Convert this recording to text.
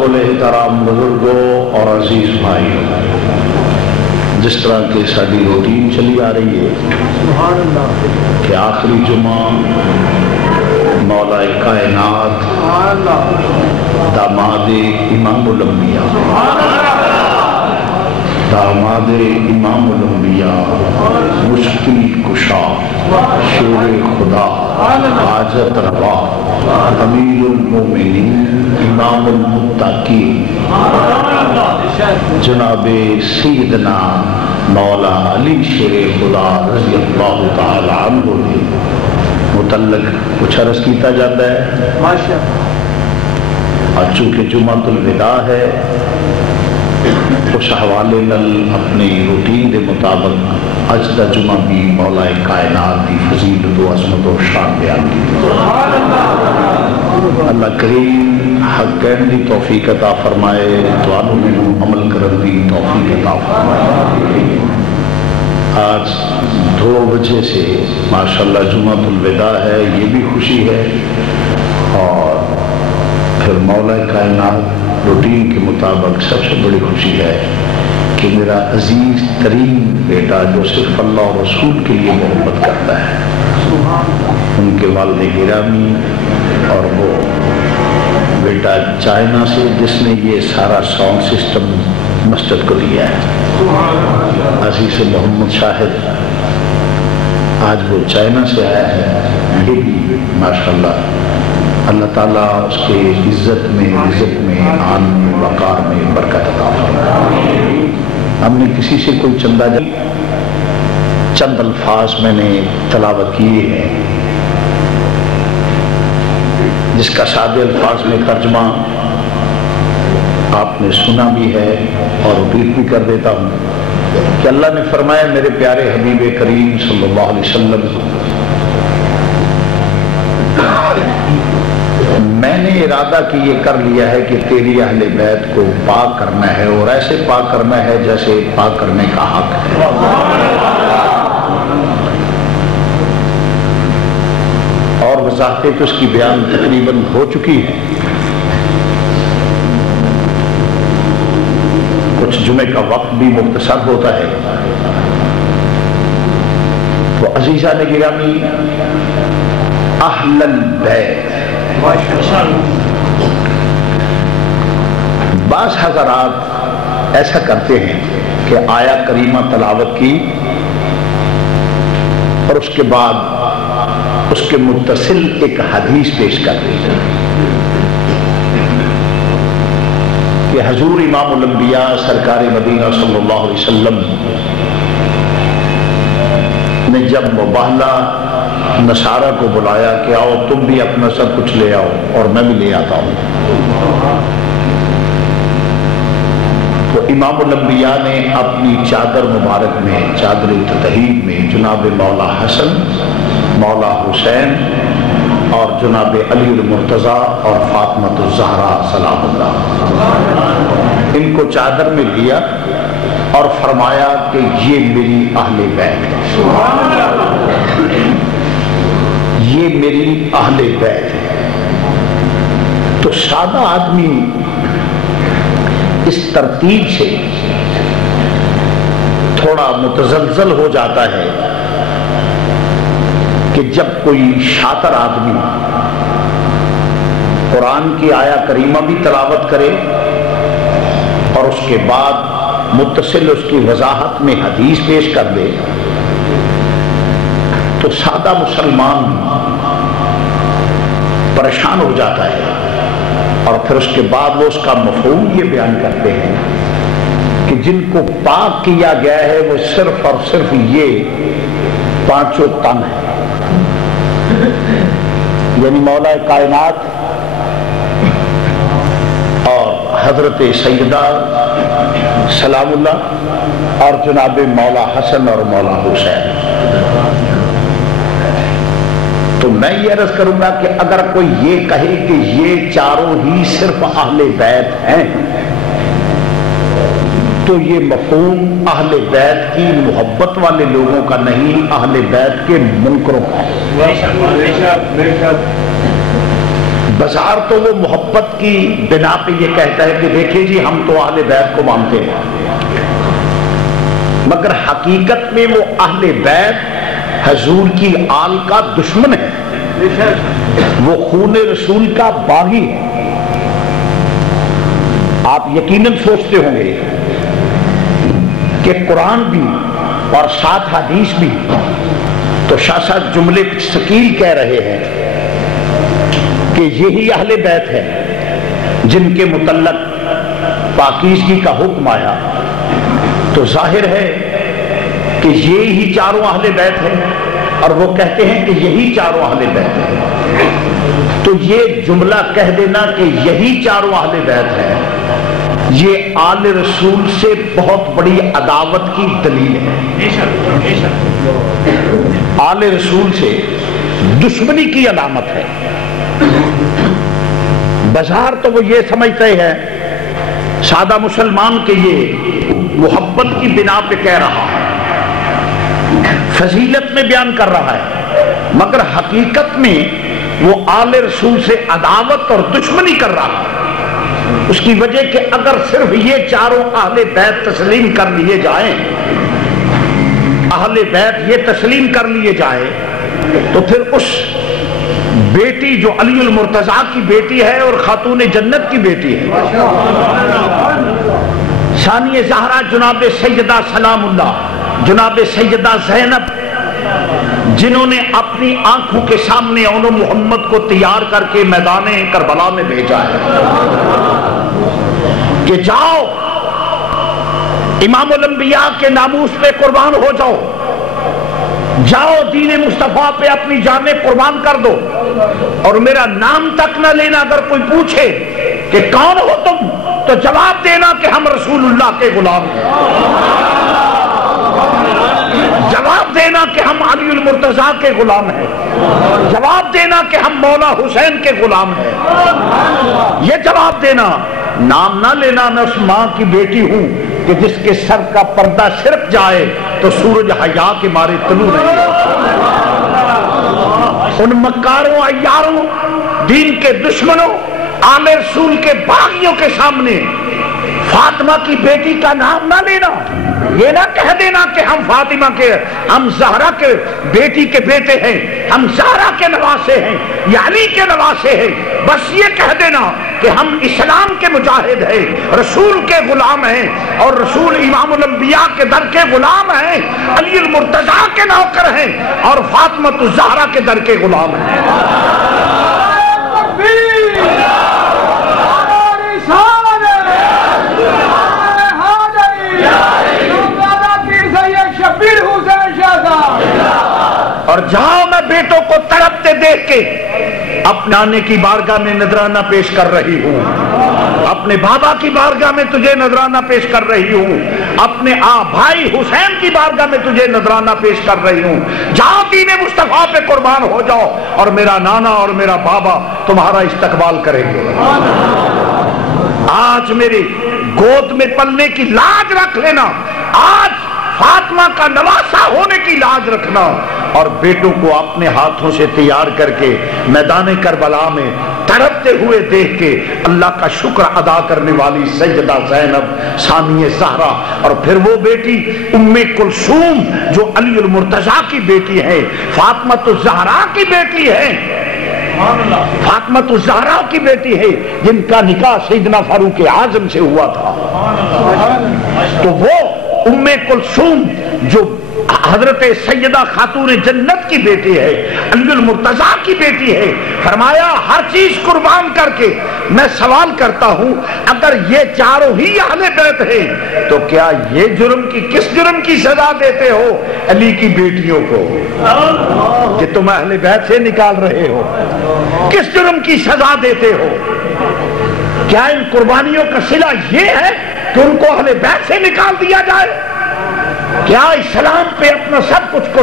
قابل احترام بزرگوں اور عزیز بھائیوں، جس طرح کے ساری روٹین چلی آ رہی ہے کہ آخری جمعہ مولا کائنات داماد امام الانبیاء مشکل کشا شیر خدا حاجت روا امیر المومنین امام المتقین جناب سیدنا مولا علی شیر خدا رضی اللہ تعالی عنہ کے متعلق کچھ عرض کیتا جاتا ہے۔ آج چونکہ جمعۃ الوداع ہے، اس حوالے نل اپنی روٹین کے مطابق اج کا جمعہ بھی مولا کائنات کی فضیلت و عظمت و شان بیان کی۔ اللہ کریم حق کہن دی توفیق عطا فرمائے، تانوں مینوں عمل کرن دی توفیق عطا فرمائے۔ آج 2 بجے سے ماشاءاللہ جمعۃ الوداع ہے، یہ بھی خوشی ہے، اور پھر مولا کائنات روٹین کے مطابق سب سے بڑی خوشی ہے کہ میرا عزیز ترین بیٹا جو صرف اللہ اور رسول کے لیے محبت کرتا ہے، ان کے والد گرامی اور وہ بیٹا چائنا سے جس نے یہ سارا ساؤنڈ سسٹم مسجد کو دیا ہے، عزیز محمد شاہد، آج وہ چائنا سے آیا ہے، یہ بھی ماشاءاللہ اللہ تعالیٰ اس کے عزت میں آن میں وقار میں برکت عطا فرمائے۔ ہم نے کسی سے کوئی چندہ چند الفاظ میں نے تلاوت کیے ہیں، جس کا سادے الفاظ میں ترجمہ آپ نے سنا بھی ہے اور ریپیٹ بھی کر دیتا ہوں کہ اللہ نے فرمایا میرے پیارے حبیب کریم صلی اللہ علیہ وسلم، میں نے ارادہ کی یہ کر لیا ہے کہ تیری اہل بیت کو پاک کرنا ہے، اور ایسے پاک کرنا ہے جیسے پاک کرنے کا حق ہے۔ اور وضاحتیں تو اس کی بیان تقریباً ہو چکی ہے، کچھ جمعے کا وقت بھی مختصر ہوتا ہے۔ تو عزیزان گرامی، اہل البیت، بعض حضرات ایسا کرتے ہیں کہ آیا کریمہ تلاوت کی اور اس کے بعد اس کے متصل ایک حدیث پیش کر دی کہ حضور امام الانبیاء سرکار مدینہ صلی اللہ علیہ وسلم نے جب مباہلہ نصارہ کو بلایا کہ آؤ تم بھی اپنا سب کچھ لے آؤ اور میں بھی لے آتا ہوں، تو امام الانبیاء نے اپنی چادر مبارک میں، چادر تطہیر میں جناب مولا حسن، مولا حسین اور جناب علی المرتضیٰ اور فاطمہ الزہرا سلام اللہ، ان کو چادر میں لیا اور فرمایا کہ یہ میری اہل بیت ہے، یہ میری اہل بیت ہے۔ تو سادہ آدمی اس ترتیب سے تھوڑا متزلزل ہو جاتا ہے کہ جب کوئی شاطر آدمی قرآن کی آیا کریمہ بھی تلاوت کرے اور اس کے بعد متصل اس کی وضاحت میں حدیث پیش کر دے، تو سادہ مسلمان پریشان ہو جاتا ہے، اور پھر اس کے بعد وہ اس کا مفہوم یہ بیان کرتے ہیں کہ جن کو پاک کیا گیا ہے وہ صرف اور صرف یہ 5 تن ہے، یعنی مولا کائنات اور حضرت سیدہ سلام اللہ اور جناب مولا حسن اور مولا حسین۔ تو میں یہ عرض کروں گا کہ اگر کوئی یہ کہے کہ یہ چاروں ہی صرف اہل بیت ہیں، تو یہ مفہوم اہل بیت کی محبت والے لوگوں کا نہیں، اہل بیت کے منکروں کا ہے۔ بظاہر تو وہ محبت کی بنا پہ یہ کہتا ہے کہ دیکھیں جی ہم تو اہل بیت کو مانتے ہیں، مگر حقیقت میں وہ اہل بیت حضور کی آل کا دشمن ہے، وہ خون رسول کا باغی ہے۔ آپ یقیناً سوچتے ہوں گے کہ قرآن بھی اور ساتھ حدیث بھی تو شاہ صاحب جملے ثقیل کہہ رہے ہیں کہ یہی اہل بیت ہے جن کے متعلق پاکیزگی کا حکم آیا، تو ظاہر ہے کہ یہی چاروں اہل بیت ہیں، اور وہ کہتے ہیں کہ یہی چاروں اہل بیت ہیں، تو یہ جملہ کہہ دینا کہ یہی چاروں اہل بیت ہیں، یہ آل رسول سے بہت بڑی عداوت کی دلیل ہے، آل رسول سے دشمنی کی علامت ہے۔ بظاہر تو وہ یہ سمجھتے ہیں سادہ مسلمان کہ یہ محبت کی بنا پہ کہہ رہا ہے، فضیلت میں بیان کر رہا ہے، مگر حقیقت میں وہ آل رسول سے عداوت اور دشمنی کر رہا ہے۔ اس کی وجہ کہ اگر صرف یہ چاروں اہل بیت تسلیم کر لیے جائیں، اہل بیت یہ تسلیم کر لیے جائیں، تو پھر اس بیٹی جو علی المرتضیٰ کی بیٹی ہے اور خاتون جنت کی بیٹی ہے، ثانی زہرا جناب سیدہ سلام اللہ، جناب سیدہ زینب، جنہوں نے اپنی آنکھوں کے سامنے اون محمد کو تیار کر کے میدان کربلا میں بھیجا ہے کہ جاؤ امام الانبیاء کے ناموس پہ قربان ہو جاؤ، جاؤ دین مصطفیٰ پہ اپنی جانیں قربان کر دو، اور میرا نام تک نہ لینا، اگر کوئی پوچھے کہ کون ہو تم تو جواب دینا کہ ہم رسول اللہ کے غلام ہیں، جواب دینا کہ ہم علی المرتضیٰ کے غلام ہیں، جواب دینا کہ ہم مولا حسین کے غلام ہیں، یہ جواب دینا، نام نہ لینا میں اس ماں کی بیٹی ہوں کہ جس کے سر کا پردہ صرف جائے تو سورج حیا کے مارے طلوع نہیں ہوتا۔ ان مکاروں عیاروں دین کے دشمنوں آل رسول کے باغیوں کے سامنے فاطمہ کی بیٹی کا نام نہ لینا، یہ نہ کہہ دینا کہ ہم فاطمہ کے، ہم زہرا کے بیٹی کے بیٹے ہیں، ہم زہرا کے نواسے ہیں یا علی کے نواسے ہیں، بس یہ کہہ دینا کہ ہم اسلام کے مجاہد ہیں، رسول کے غلام ہیں، اور رسول امام الانبیاء کے در کے غلام ہیں، علی المرتضیٰ کے نوکر ہیں، اور فاطمہ الزہرا کے در کے غلام ہیں۔ اور جہاں میں بیٹوں کو تڑپتے دیکھ کے اپنے آنے کی بارگاہ میں نذرانہ پیش کر رہی ہوں، اپنے بابا کی بارگاہ میں تجھے نذرانہ پیش کر رہی ہوں، اپنے بھائی حسین کی بارگاہ میں تجھے نذرانہ پیش کر رہی ہوں، جاؤ دین مصطفیٰ پہ قربان ہو جاؤ، اور میرا نانا اور میرا بابا تمہارا استقبال کریں گے۔ آج میری گود میں پلنے کی لاج رکھ لینا، آج فاطمہ کا نواسا ہونے کی لاج رکھنا، اور بیٹوں کو اپنے ہاتھوں سے تیار کر کے میدان کربلا میں تڑپتے ہوئے دیکھ کے اللہ کا شکر ادا کرنے والی سیدہ زینب ثانی زہرا، اور پھر وہ بیٹی ام کلثوم جو علی المرتضیٰ کی بیٹی ہے، فاطمہ الزہرا کی بیٹی ہے، فاطمہ الزہرا کی بیٹی ہے، جن کا نکاح سیدنا فاروق اعظم سے ہوا تھا۔ تو وہ ام کلثوم جو حضرت سیدہ خاتون جنت کی بیٹی ہے، علی المرتضیٰ کی بیٹی ہے، فرمایا ہر چیز قربان کر کے میں سوال کرتا ہوں اگر یہ چاروں ہی اہل بیت ہیں تو کیا یہ جرم کی کس جرم کی سزا دیتے ہو علی کی بیٹیوں کو کہ تم اہل بیت سے نکال رہے ہو؟ کس جرم کی سزا دیتے ہو؟ کیا ان قربانیوں کا صلہ یہ ہے کہ ان کو اہل بیت سے نکال دیا جائے؟ کیا اسلام پہ اپنا سب کچھ قربان